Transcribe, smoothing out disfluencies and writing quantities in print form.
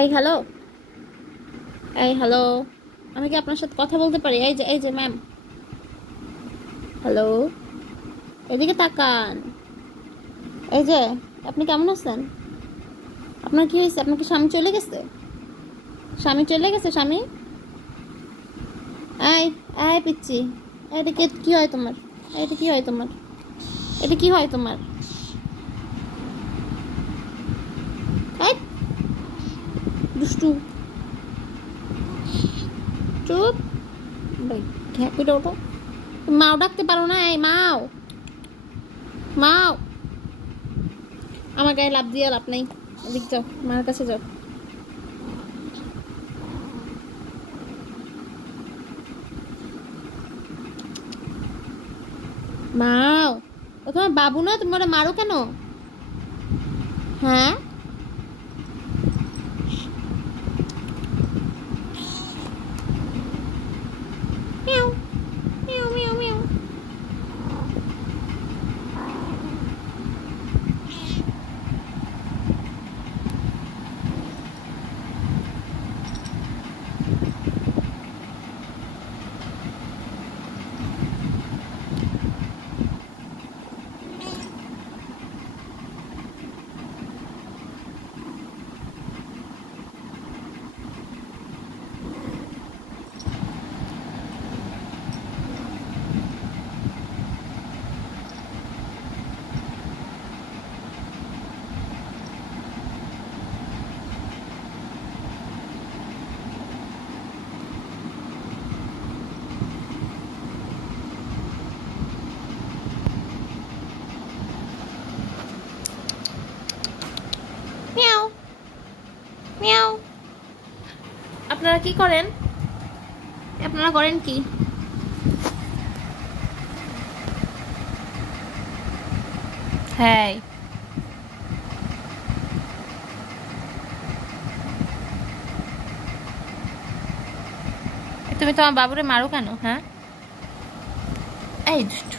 এই হ্যালো, এই হ্যালো, আমি কি আপনার সাথে কথা বলতে পারি? এই যে ম্যাম, হ্যালো, এদিকে তাকান। এই যে, আপনি কেমন আছেন? আপনার কি হয়েছে? আপনার কি স্বামী চলে গেছে? স্বামী চলে গেছে? স্বামী, এই এই পিচ্ছি, এটা কি হয় তোমার? এটা কি হয় তোমার? এটা কি হয় তোমার? এই দুষ্টু, চুপ। ভাই, ঘ্যাঁ করে ওঠো। মাও ডাকতে পারো না? এই মাও, মাও। আমার গায়ে লাফ দিয়ে লাভ নেই, এদিক যাও, মার কাছে যাও। মাও, ও তোমার বাবু না? তুমি ওরা মারো কেন? হ্যাঁ, মিয়াও মিয়াও মিয়াও মিয়াও। মিয়াও মিয়াও। আপনারা কি করেন? আপনারা করেন কি? হ্যাঁ, তুমি তোমার বাবুরে মারো কেন? হ্যাঁ, এই দুষ্টু।